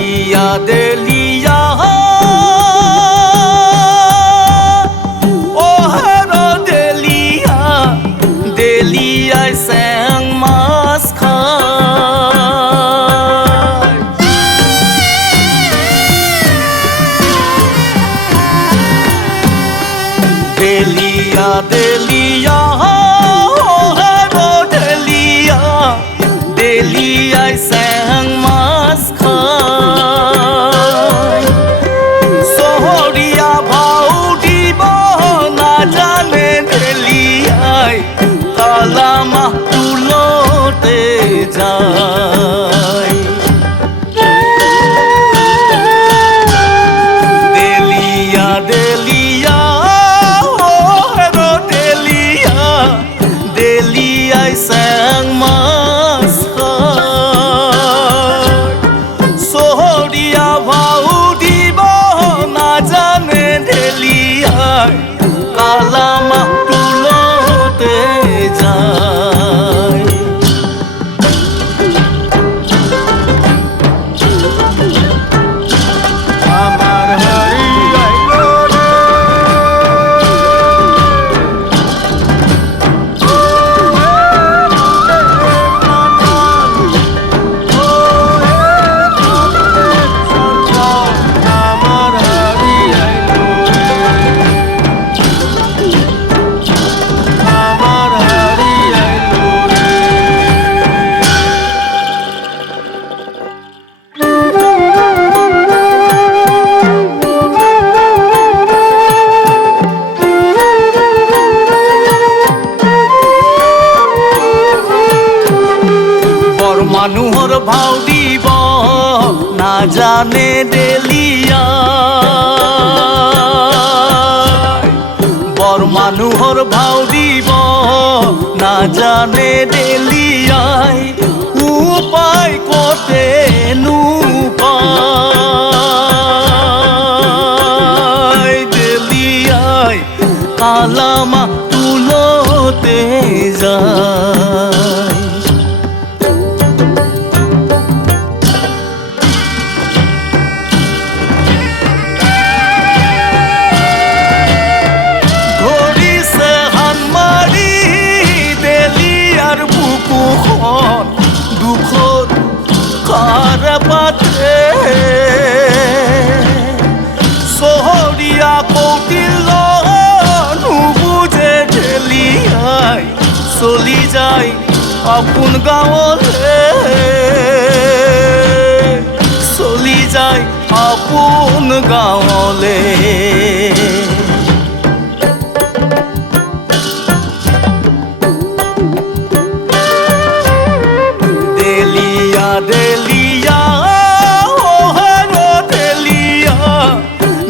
দেলিয়া দেলিয়া ও হের দেলিয়া দেলিয়ায় স্যাং মাছ খায় দেলিয়া দেলিয়া ও হের দেলিয়া দেলিয়ায় স্যাং মাছ খায় শহরিয়া ভাও দিব না জানে দেলিয়ায় কালা মাহ তুলতে যায় দেলিয়া দেলিয়া ও হের দেলিয়া দেলিয়ায় স্যাং মাছ খায় শহরিয়া ভাও দিব না জানে দেলিয়ায় কালা মাহ তুলতে যায় আমার হারিয়াইলো রে আমার হারিয়াইলো আমার হারিয়াইলো বর মানুহৰ ভাও দিব না জানে দেলিয়া বৰ মানুহৰ ভাও দিব না জানে দেলিয়াই উপায় কতে নুপায় দেলিয়াই কালা মাহ তুলতে যায় ধৰিছে হান মাৰি দেলিয়াৰ বুকুখন দুখত কাৰ পাতে চহৰীয়া কৌটিল্য নুবুজে দেলিয়াই চলি যায় আপোন গাঁৱলে চলি যায় আপোন গাঁৱলে দেলিয়া দেলিয়া ও হের দেলিয়া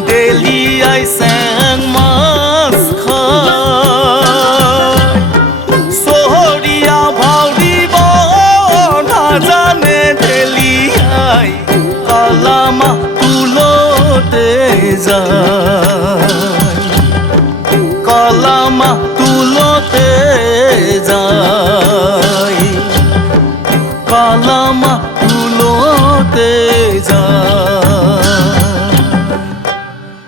দেলিয়ায় স্যাং মাছ খায় শহরিয়া ভাও দিব না জানে দেলিয়ায় কালা মাহ তুলতে যায় কালা মাহ তুলতে যায় কালা